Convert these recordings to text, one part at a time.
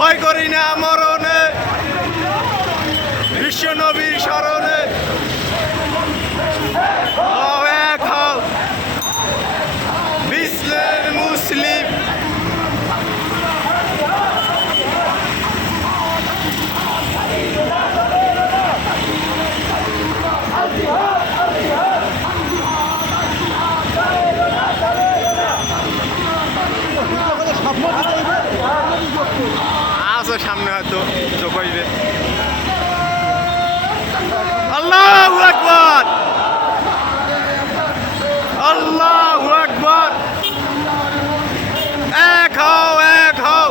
ভয় করি না মরণে, বিশ্ব নবীর স্মরণে এক হও বিশ্বের মুসলিম। আসো সামনে হয়তো যোগ হইবে। আল্লাহু আকবার, আল্লাহু আকবার। এক হও, এক হও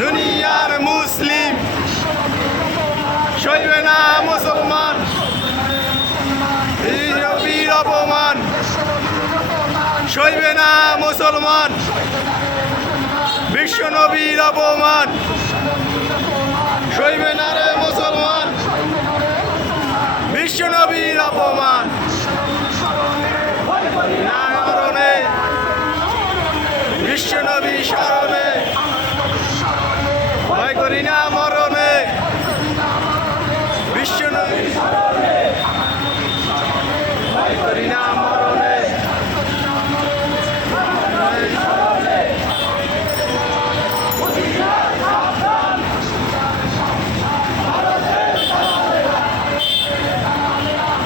দুনিয়ার মুসলিম। সইবে না মুসলমান বীর অপমান, সইবে না মুসলমান বিশ্ব নবীর অপমান। সইবে না রে মুসলমান বিশ্ব নবীর অপমান। না মরণে, বিশ্ব নবীর স্মরণে ভয় করি না মরণে, বিশ্ব নবীর স্মরণে ভয় করি না মরণে।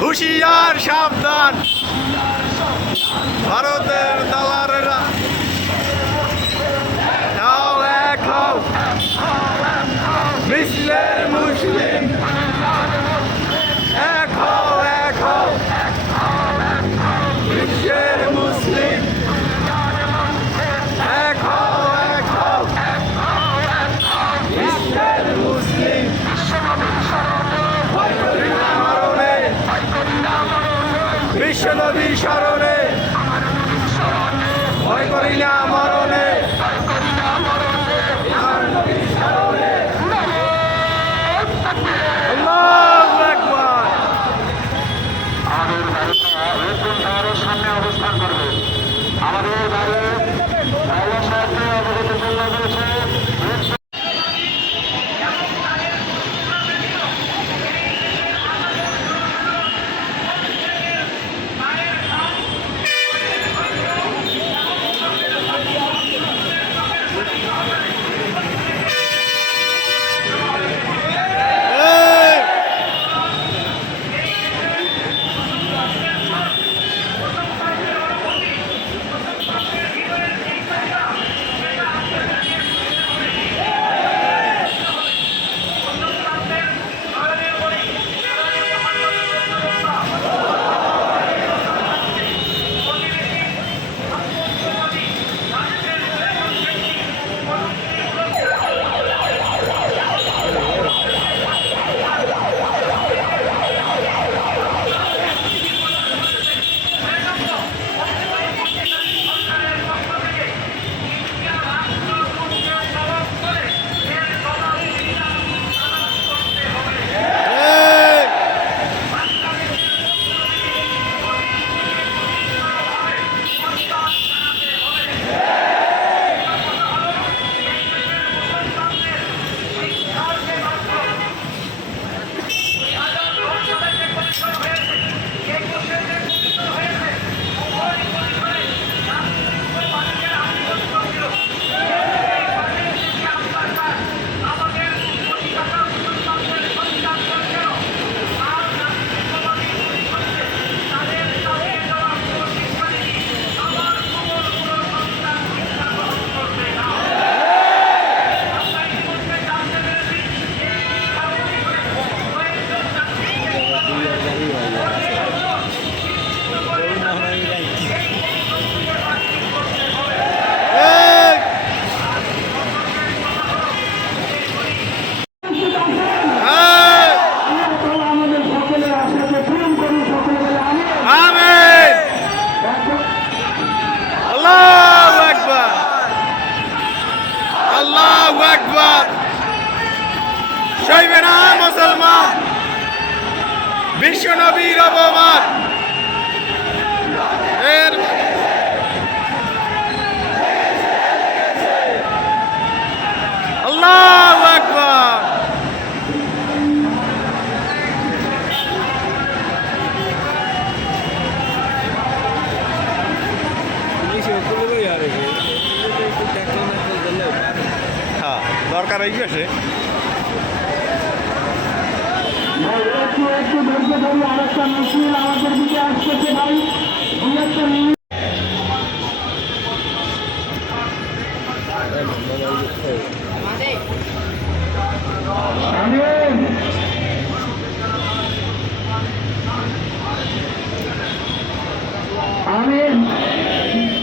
হুশিয়ার সাবধান ভারতের দালারেরা, হও এক হও বিশ্বের মুসলিম। এক হও, এক হও বিশ্বের মুসলিম। এক হও, এক হও বিশ্বের মুসলিম। ভয় করি না মরণে, বিশ্ব নবীর স্মরণে ভয় করি না মরণে, আল্লাহু আকবার। আমাদের গাড়িটা সামনে অবস্থান করবে। আমাদের গাড়ি সাথে অবগত করলে রয়েছে। সইবে না মুসলমান বিশ্ব নবীর অপমান। দরকার হয়ে গেছে। ভাই একটু একটু ধৈর্য ধরি, আরেকটা মিছিল আমাদের দিকে আসতেছে ভাই, দুই একটা মিনিট। আমিন আমিন।